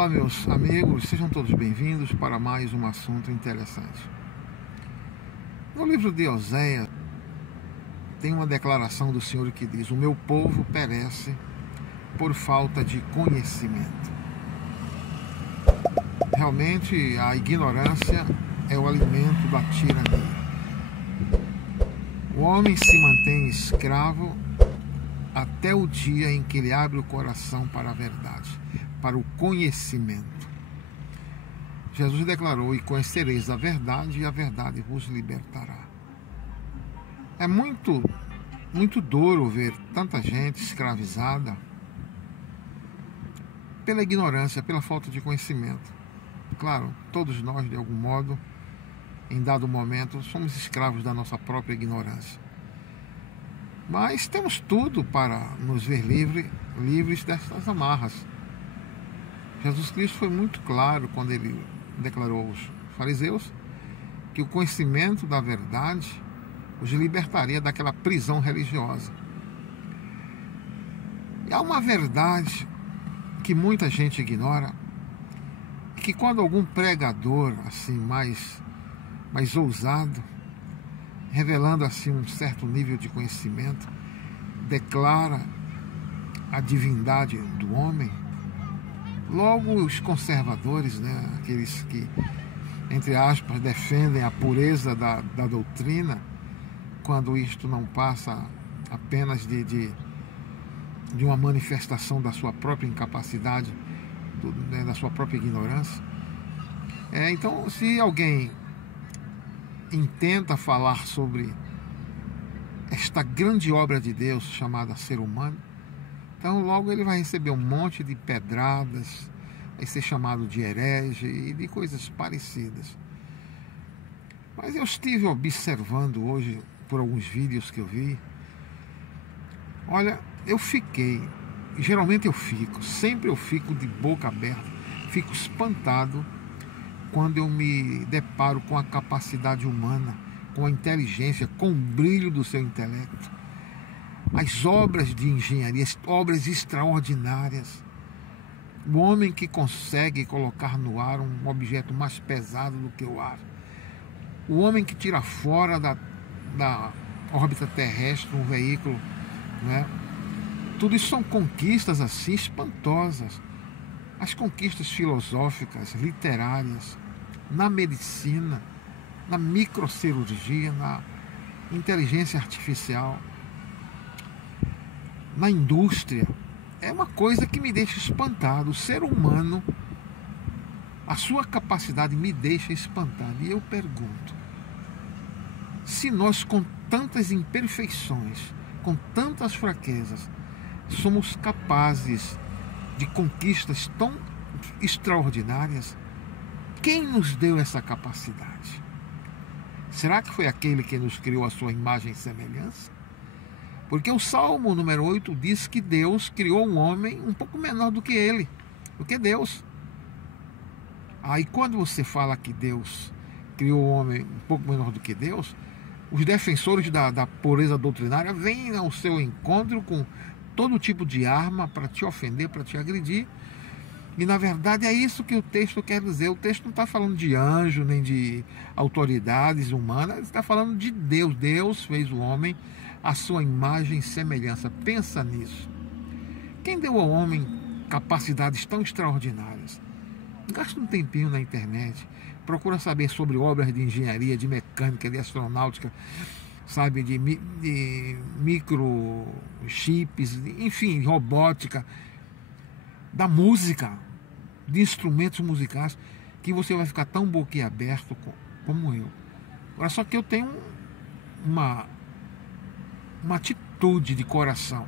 Olá, meus amigos, sejam todos bem-vindos para mais um assunto interessante. No livro de Oséias, tem uma declaração do Senhor que diz: o meu povo perece por falta de conhecimento. Realmente, a ignorância é o alimento da tirania. O homem se mantém escravo até o dia em que ele abre o coração para a verdade, para o conhecimento. Jesus declarou: e conhecereis a verdade, e a verdade vos libertará. É muito duro ver tanta gente escravizada pela ignorância, pela falta de conhecimento. Claro, todos nós, de algum modo, em dado momento, somos escravos da nossa própria ignorância. Mas temos tudo para nos ver livres dessas amarras. Jesus Cristo foi muito claro quando ele declarou aos fariseus que o conhecimento da verdade os libertaria daquela prisão religiosa. E há uma verdade que muita gente ignora, que quando algum pregador assim mais ousado, revelando assim um certo nível de conhecimento, declara a divindade do homem, logo os conservadores, aqueles que, entre aspas, defendem a pureza da doutrina, quando isto não passa apenas de uma manifestação da sua própria incapacidade, da sua própria ignorância. Então, se alguém intenta falar sobre esta grande obra de Deus chamada ser humano, então logo ele vai receber um monte de pedradas, vai ser chamado de herege e de coisas parecidas. Mas eu estive observando hoje, por alguns vídeos que eu vi, olha, sempre eu fico de boca aberta, fico espantado quando eu me deparo com a capacidade humana, com a inteligência, com o brilho do seu intelecto. As obras de engenharia, obras extraordinárias. O homem que consegue colocar no ar um objeto mais pesado do que o ar. O homem que tira fora da órbita terrestre um veículo, Tudo isso são conquistas assim espantosas. As conquistas filosóficas, literárias, na medicina, na microcirurgia, na inteligência artificial, na indústria, é uma coisa que me deixa espantado. O ser humano, a sua capacidade me deixa espantado. E eu pergunto, se nós, com tantas imperfeições, com tantas fraquezas, somos capazes de conquistas tão extraordinárias, quem nos deu essa capacidade? Será que foi aquele que nos criou a sua imagem e semelhança? Porque o Salmo número 8 diz que Deus criou um homem um pouco menor do que ele, do que Deus. Aí quando você fala que Deus criou o homem um pouco menor do que Deus, os defensores da pureza doutrinária vêm ao seu encontro com todo tipo de arma para te ofender, para te agredir. E na verdade é isso que o texto quer dizer. O texto não está falando de anjo, nem de autoridades humanas, está falando de Deus. Deus fez o homem à sua imagem e semelhança. Pensa nisso. Quem deu ao homem capacidades tão extraordinárias? Gasta um tempinho na internet, procura saber sobre obras de engenharia, de mecânica, de astronáutica, sabe, de microchips, enfim, robótica, da música, de instrumentos musicais, que você vai ficar tão boquiaberto como eu. Agora, só que eu tenho uma atitude de coração.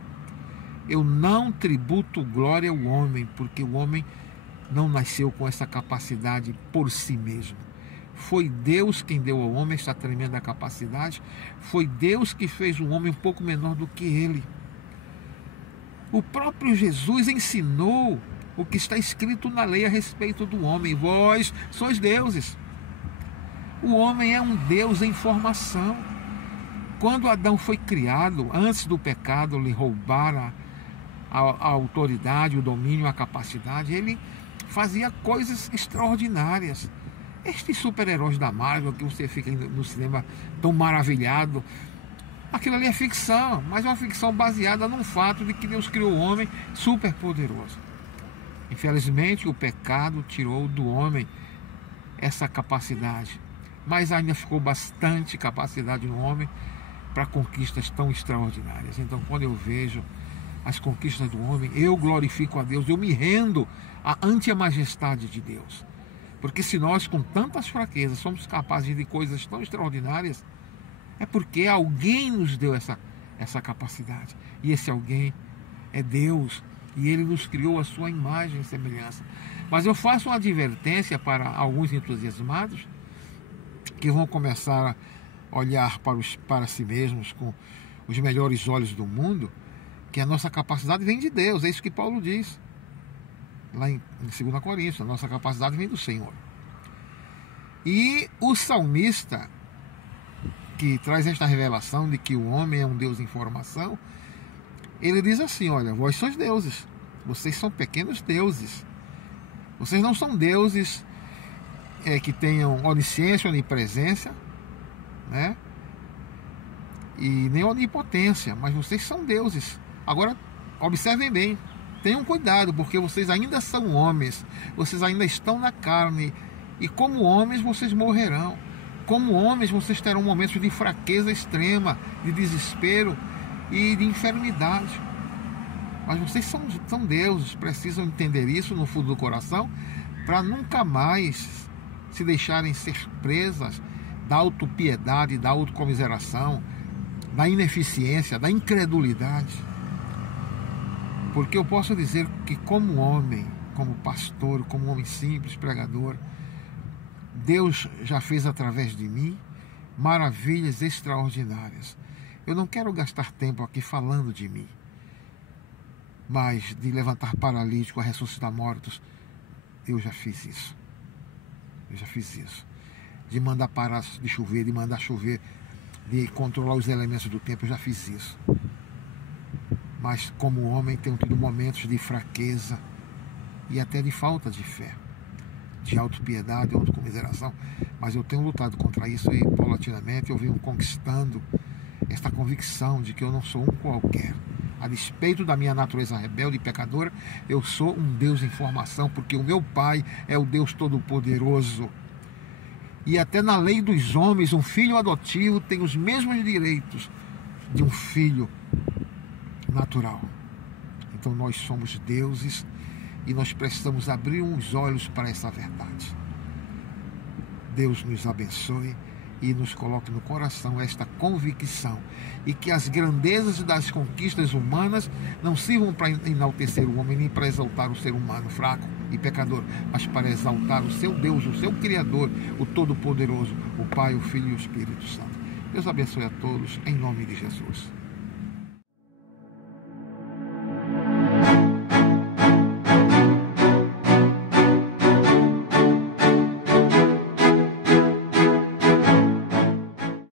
Eu não tributo glória ao homem, porque o homem não nasceu com essa capacidade por si mesmo. Foi Deus quem deu ao homem essa tremenda capacidade. Foi Deus que fez o homem um pouco menor do que ele. O próprio Jesus ensinou o que está escrito na lei a respeito do homem. Vós sois deuses. O homem é um Deus em formação. Quando Adão foi criado, antes do pecado lhe roubar a autoridade, o domínio, a capacidade, ele fazia coisas extraordinárias. Estes super-heróis da Marvel que você fica no cinema tão maravilhado, aquilo ali é ficção, mas é uma ficção baseada no fato de que Deus criou o homem super poderoso. Infelizmente, o pecado tirou do homem essa capacidade, mas ainda ficou bastante capacidade no homem para conquistas tão extraordinárias. Então, quando eu vejo as conquistas do homem, eu glorifico a Deus, eu me rendo ante a majestade de Deus. Porque se nós, com tantas fraquezas, somos capazes de coisas tão extraordinárias, é porque alguém nos deu essa capacidade. E esse alguém é Deus. E Ele nos criou a sua imagem e semelhança. Mas eu faço uma advertência para alguns entusiasmados que vão começar a olhar para si mesmos com os melhores olhos do mundo, que a nossa capacidade vem de Deus. É isso que Paulo diz lá em 2 Coríntios, a nossa capacidade vem do Senhor. E o salmista, que traz esta revelação de que o homem é um Deus em formação, ele diz assim: olha, vós sois deuses, vocês são pequenos deuses, vocês não são deuses que tenham onisciência, onipresença, né? E nem onipotência, mas vocês são deuses. Agora, observem bem, tenham cuidado, porque vocês ainda são homens, vocês ainda estão na carne, e como homens vocês morrerão. Como homens vocês terão momentos de fraqueza extrema, de desespero e de enfermidade. Mas vocês são deuses, precisam entender isso no fundo do coração, para nunca mais se deixarem ser presas da autopiedade, da autocomiseração, da ineficiência, da incredulidade. Porque eu posso dizer que como homem, como pastor, como homem simples, pregador, Deus já fez através de mim maravilhas extraordinárias. Eu não quero gastar tempo aqui falando de mim, mas de levantar paralítico, a ressuscitar mortos, eu já fiz isso. Eu já fiz isso. De mandar parar de chover, de mandar chover, de controlar os elementos do tempo, eu já fiz isso. Mas como homem tenho tido momentos de fraqueza e até de falta de fé, de autopiedade, autocomiseração, mas eu tenho lutado contra isso e paulatinamente eu venho conquistando esta convicção de que eu não sou um qualquer. A despeito da minha natureza rebelde e pecadora, eu sou um Deus em formação, porque o meu Pai é o Deus Todo-Poderoso. E até na lei dos homens, um filho adotivo tem os mesmos direitos de um filho natural. Então nós somos deuses e nós precisamos abrir os olhos para essa verdade. Deus nos abençoe e nos coloque no coração esta convicção, e que as grandezas das conquistas humanas não sirvam para enaltecer o homem nem para exaltar o ser humano fraco e pecador, mas para exaltar o seu Deus, o seu Criador, o Todo-Poderoso, o Pai, o Filho e o Espírito Santo. Deus abençoe a todos, em nome de Jesus.